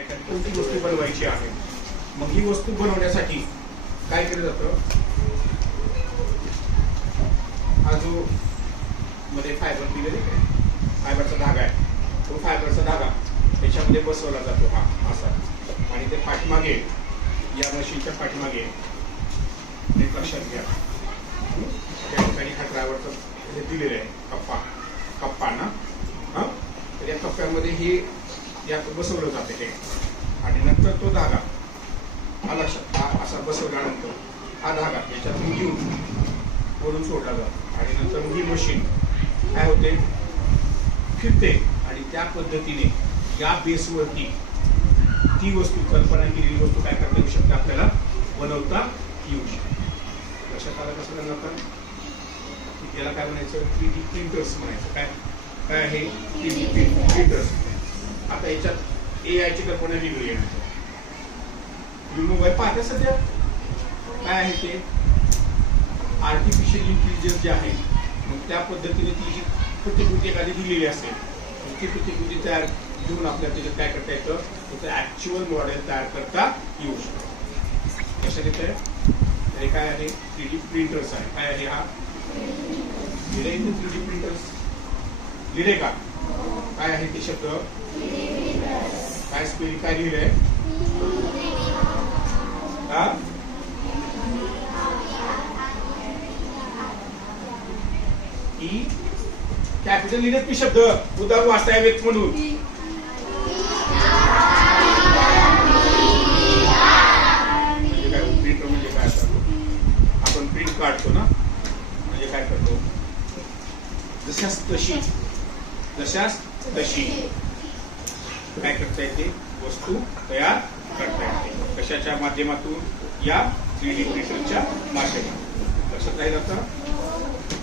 एखादी कोणती वस्तू बनवायची आहे. मग ही वस्तू बनवण्यासाठी काय केलं जातं, हा जो मध्ये फायबर दिलेले फायबरचा धागा आहे, तो फायबरचा धागा त्याच्यामध्ये बसवला जातो हा असा. आणि ते पाठीमागे या मशीनच्या पाठीमागे एक लक्षात घ्या, त्या ठिकाणी हा ड्रायव्हरचा दिलेला आहे कप्पा ना. तर या कप्प्यामध्ये हे यात बसवलं जाते हे. आणि नंतर तो धागा हा लक्षात हा असा बसवल्यानंतर हा धागा याच्यातून घेऊन वरून सोडला जातो. आणि नंतर ही मशीन काय होते, फिरते. आणि त्या पद्धतीने या बेसवरती ती वस्तू, कल्पना केलेली वस्तू काय करता येऊ शकते, आपल्याला बनवता येऊ शकते. लक्षात आलं कसं बनवतात, याला काय म्हणायचं, 3D प्रिंटर्स म्हणायचं. काय आहे 3D प्रिंटर्स. आता याच्यात AI ची कल्पना वेगळी आहे. तुम्ही मोबाईल पाहता सध्या, काय आहे ते आर्टिफिशियल इंटेलिजन्स जे आहे. मग त्या पद्धतीने ती जी प्रतिकृती एखादी दिलेली असेल, ती प्रतिकृती तयार घेऊन आपल्याला त्याच्यात काय करता येतं, त्याचं ऍक्च्युअल मॉडेल तयार करता येऊ शकतं. कशात येतं, तर हे काय आहे 3D प्रिंटर्स आहे. काय आहे हा लिहिले 3D प्रिंटर्स लिहिले का, काय आहे ते शब्द, काय स्पेलिंग काय लिहिलंय, हा ई कॅपिटल लिहिलेत की शब्द उदाहरण वाचता यावेत म्हणून. म्हणजे काय प्रिंटर म्हणजे काय असतं, आपण प्रिंट काढतो ना, म्हणजे काय करतो, जशास तशी काय करता येते, वस्तू तयार करता येते. कशाच्या माध्यमातून, या 3D प्रिंटरच्या माध्यमातून. लक्षात राहील आता.